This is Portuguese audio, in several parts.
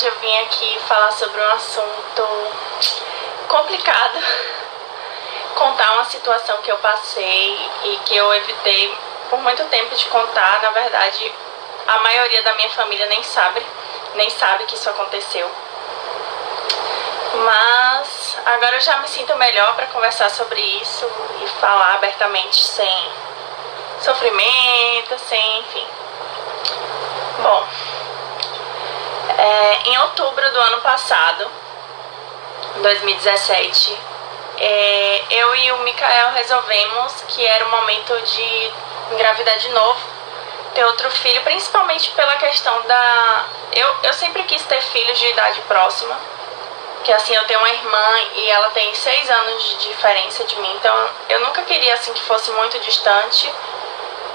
hoje eu vim aqui falar sobre um assunto complicado, contar uma situação que eu passei e que eu evitei por muito tempo de contar. Na verdade, a maioria da minha família nem sabe que isso aconteceu. Mas agora eu já me sinto melhor para conversar sobre isso e falar abertamente, sem sofrimento, enfim. Bom, em outubro do ano passado, 2017, eu e o Mikael resolvemos que era o momento de engravidar de novo, ter outro filho, principalmente pela questão da... Eu sempre quis ter filhos de idade próxima, que assim, eu tenho uma irmã e ela tem 6 anos de diferença de mim, então eu nunca queria assim que fosse muito distante,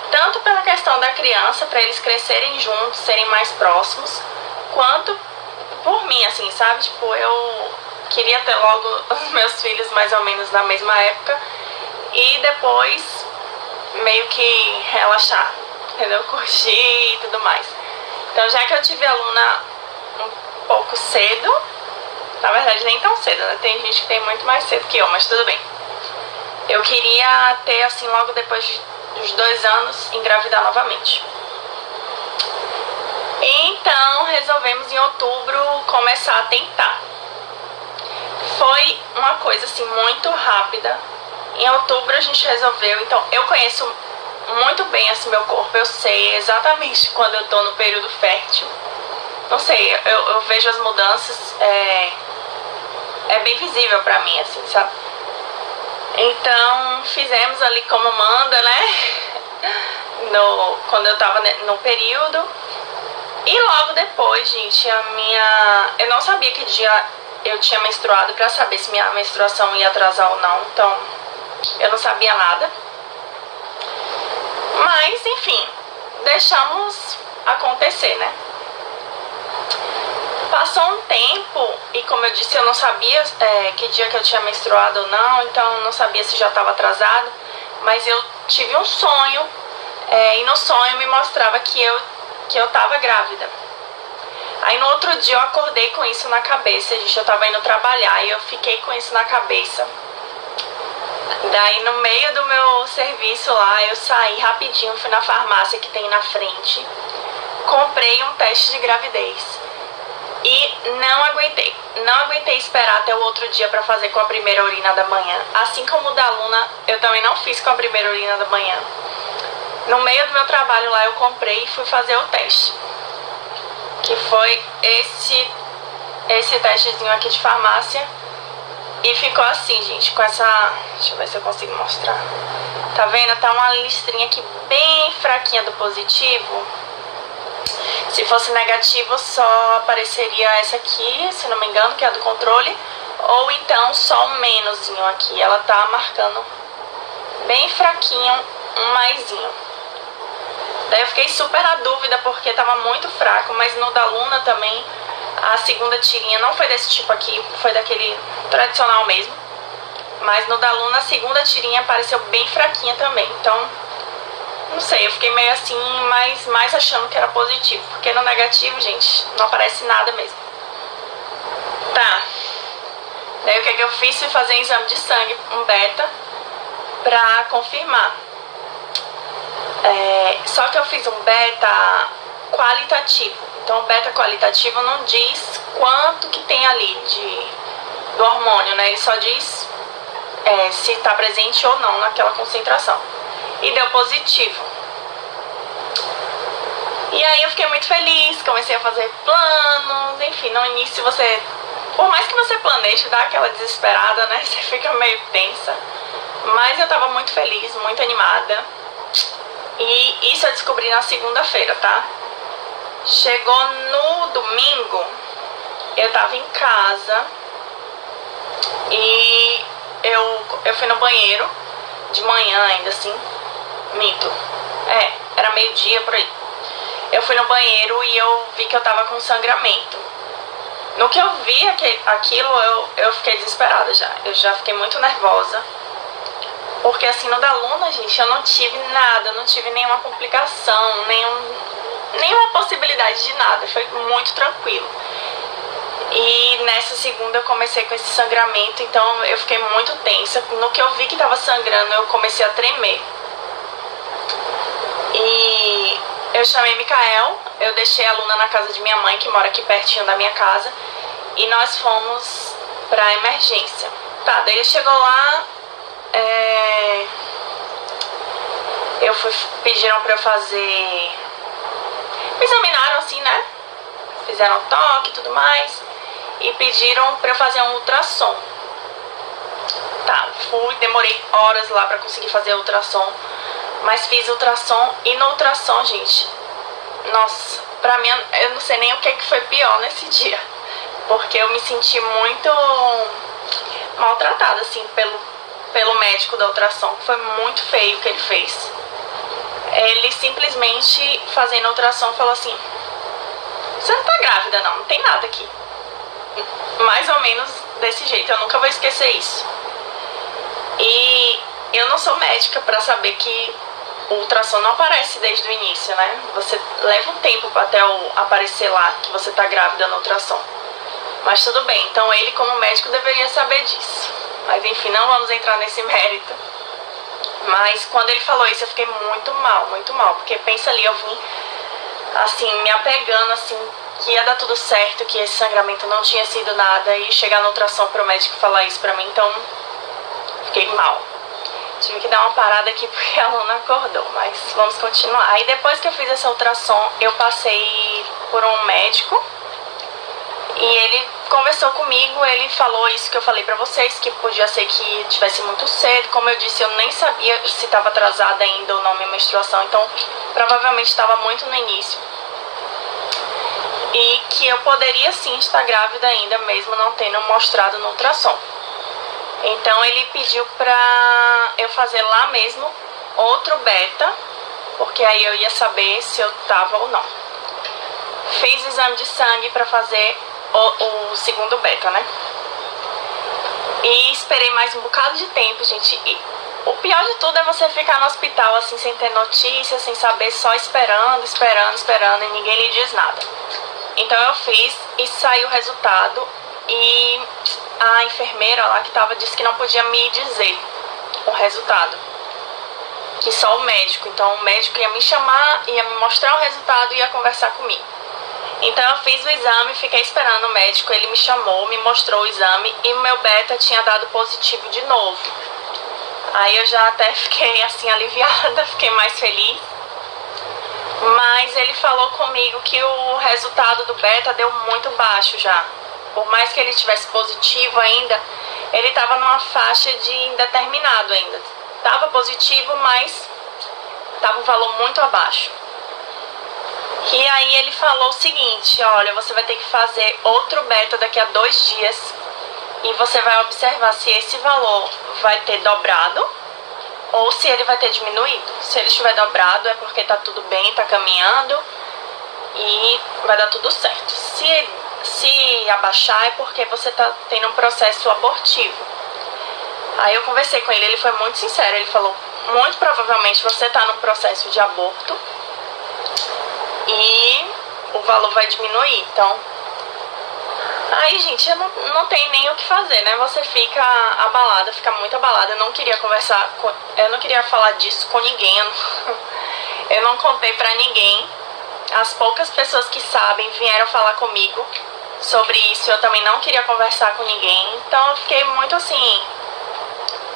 tanto pela questão da criança, para eles crescerem juntos, serem mais próximos, quanto por mim, assim, sabe? Tipo, eu queria ter logo os meus filhos mais ou menos na mesma época e depois meio que relaxar, entendeu? Curtir e tudo mais. Então, já que eu tive a Luna um pouco cedo, na verdade nem tão cedo, né? Tem gente que tem muito mais cedo que eu, mas tudo bem. Eu queria ter, assim, logo depois dos 2 anos, engravidar novamente. Então, resolvemos em outubro começar a tentar. Foi uma coisa, assim, muito rápida. Em outubro a gente resolveu, então, eu conheço muito bem, assim, meu corpo. Eu sei exatamente quando eu tô no período fértil. Não sei, eu vejo as mudanças, é bem visível pra mim, assim, sabe? Então, fizemos ali como manda, né? Quando eu tava no período. E logo depois, gente, eu não sabia que dia eu tinha menstruado pra saber se minha menstruação ia atrasar ou não. Então, eu não sabia nada. Mas, enfim, deixamos acontecer, né? Passou um tempo e, como eu disse, eu não sabia que dia que eu tinha menstruado ou não, então não sabia se já estava atrasado, mas eu tive um sonho, e no sonho me mostrava que eu estava grávida. Aí no outro dia eu acordei com isso na cabeça, gente, eu estava indo trabalhar e eu fiquei com isso na cabeça. Daí no meio do meu serviço lá, eu saí rapidinho, fui na farmácia que tem na frente, comprei um teste de gravidez. E não aguentei esperar até o outro dia pra fazer com a primeira urina da manhã. Assim como o da Luna, eu também não fiz com a primeira urina da manhã. No meio do meu trabalho lá, eu comprei e fui fazer o teste. Que foi esse testezinho aqui de farmácia. E ficou assim, gente, com essa... Deixa eu ver se eu consigo mostrar. Tá vendo? Tá uma listrinha aqui bem fraquinha do positivo. Se fosse negativo, só apareceria essa aqui, se não me engano, que é a do controle. Ou então só um menuzinho aqui. Ela tá marcando bem fraquinho, um maisinho. Daí eu fiquei super na dúvida porque tava muito fraco. Mas no da Luna também, a segunda tirinha não foi desse tipo aqui, foi daquele tradicional mesmo. Mas no da Luna, a segunda tirinha apareceu bem fraquinha também. Então... não sei, eu fiquei meio assim, mas mais achando que era positivo. Porque no negativo, gente, não aparece nada mesmo. Tá. Daí o que eu fiz? Fui fazer exame de sangue, um beta, pra confirmar. Só que eu fiz um beta qualitativo. Então o beta qualitativo não diz quanto que tem ali do hormônio, né? Ele só diz se tá presente ou não naquela concentração. E deu positivo. E aí eu fiquei muito feliz, comecei a fazer planos, enfim, no início você, por mais que você planeje, dá aquela desesperada, né, você fica meio tensa, mas eu tava muito feliz, muito animada, e isso eu descobri na segunda-feira, tá? Chegou no domingo, eu tava em casa, e eu fui no banheiro, de manhã ainda assim, minto, era meio-dia por aí. Eu fui no banheiro e eu vi que eu tava com sangramento. No que eu vi aquilo, eu fiquei desesperada já. Eu já fiquei muito nervosa. Porque assim, no da Luna, gente, eu não tive nada, não tive nenhuma complicação, nenhuma possibilidade de nada. Foi muito tranquilo. E nessa segunda eu comecei com esse sangramento, então eu fiquei muito tensa. No que eu vi que tava sangrando, eu comecei a tremer. E eu chamei Mikael, eu deixei a Luna na casa de minha mãe, que mora aqui pertinho da minha casa, e nós fomos pra emergência. Tá, daí ele chegou lá, pediram pra eu fazer... Me examinaram assim, né? Fizeram toque e tudo mais. E pediram pra eu fazer um ultrassom. Tá, demorei horas lá pra conseguir fazer ultrassom. Mas fiz ultrassom e no ultrassom, gente, nossa, pra mim, eu não sei nem o que foi pior nesse dia. Porque eu me senti muito maltratada, assim, pelo médico da ultrassom. Foi muito feio o que ele fez. Ele simplesmente, fazendo a ultrassom, falou assim: você não tá grávida não, não tem nada aqui. Mais ou menos desse jeito, eu nunca vou esquecer isso. E eu não sou médica pra saber que o ultrassom não aparece desde o início, né? Você leva um tempo até aparecer lá que você tá grávida no ultrassom. Mas tudo bem, então ele como médico deveria saber disso. Mas enfim, não vamos entrar nesse mérito. Mas quando ele falou isso eu fiquei muito mal, porque pensa ali, eu vim assim, me apegando assim, que ia dar tudo certo, que esse sangramento não tinha sido nada, e chegar na ultrassom pro médico falar isso pra mim, então fiquei mal. Tive que dar uma parada aqui porque a Luna acordou, mas vamos continuar. Aí depois que eu fiz essa ultrassom, eu passei por um médico e ele conversou comigo, ele falou isso que eu falei pra vocês, que podia ser que tivesse muito cedo. Como eu disse, eu nem sabia se estava atrasada ainda ou não minha menstruação, então provavelmente estava muito no início. E que eu poderia sim estar grávida ainda, mesmo não tendo mostrado no ultrassom. Então ele pediu pra eu fazer lá mesmo outro beta, porque aí eu ia saber se eu tava ou não. Fiz exame de sangue pra fazer o segundo beta, né? E esperei mais um bocado de tempo, gente. E o pior de tudo é você ficar no hospital assim, sem ter notícia, sem saber, só esperando e ninguém lhe diz nada. Então eu fiz e saiu o resultado. E a enfermeira lá que tava disse que não podia me dizer o resultado, que só o médico. Então o médico ia me chamar, ia me mostrar o resultado e ia conversar comigo. Então eu fiz o exame, fiquei esperando o médico, ele me chamou, me mostrou o exame e o meu beta tinha dado positivo de novo. Aí eu já até fiquei assim aliviada, fiquei mais feliz. Mas ele falou comigo que o resultado do beta deu muito baixo já. Por mais que ele tivesse positivo ainda, ele estava numa faixa de indeterminado ainda. Estava positivo, mas estava um valor muito abaixo. E aí ele falou o seguinte: olha, você vai ter que fazer outro beta daqui a 2 dias e você vai observar se esse valor vai ter dobrado ou se ele vai ter diminuído. Se ele estiver dobrado é porque tá tudo bem, tá caminhando e vai dar tudo certo. Se abaixar é porque você tá tendo um processo abortivo. Aí eu conversei com ele foi muito sincero, ele falou: muito provavelmente você tá num processo de aborto e o valor vai diminuir. Então, aí gente, eu não tem nem o que fazer, né? Você fica abalada, fica muito abalada. Eu não queria eu não queria falar disso com ninguém. Eu não contei pra ninguém. As poucas pessoas que sabem vieram falar comigo sobre isso. Eu também não queria conversar com ninguém. Então eu fiquei muito assim,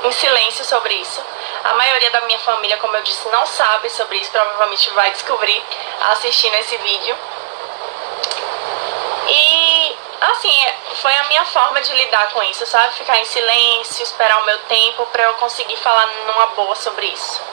em silêncio sobre isso. A maioria da minha família, como eu disse, não sabe sobre isso. Provavelmente vai descobrir assistindo esse vídeo. E assim, foi a minha forma de lidar com isso, sabe? Ficar em silêncio, esperar o meu tempo pra eu conseguir falar numa boa sobre isso.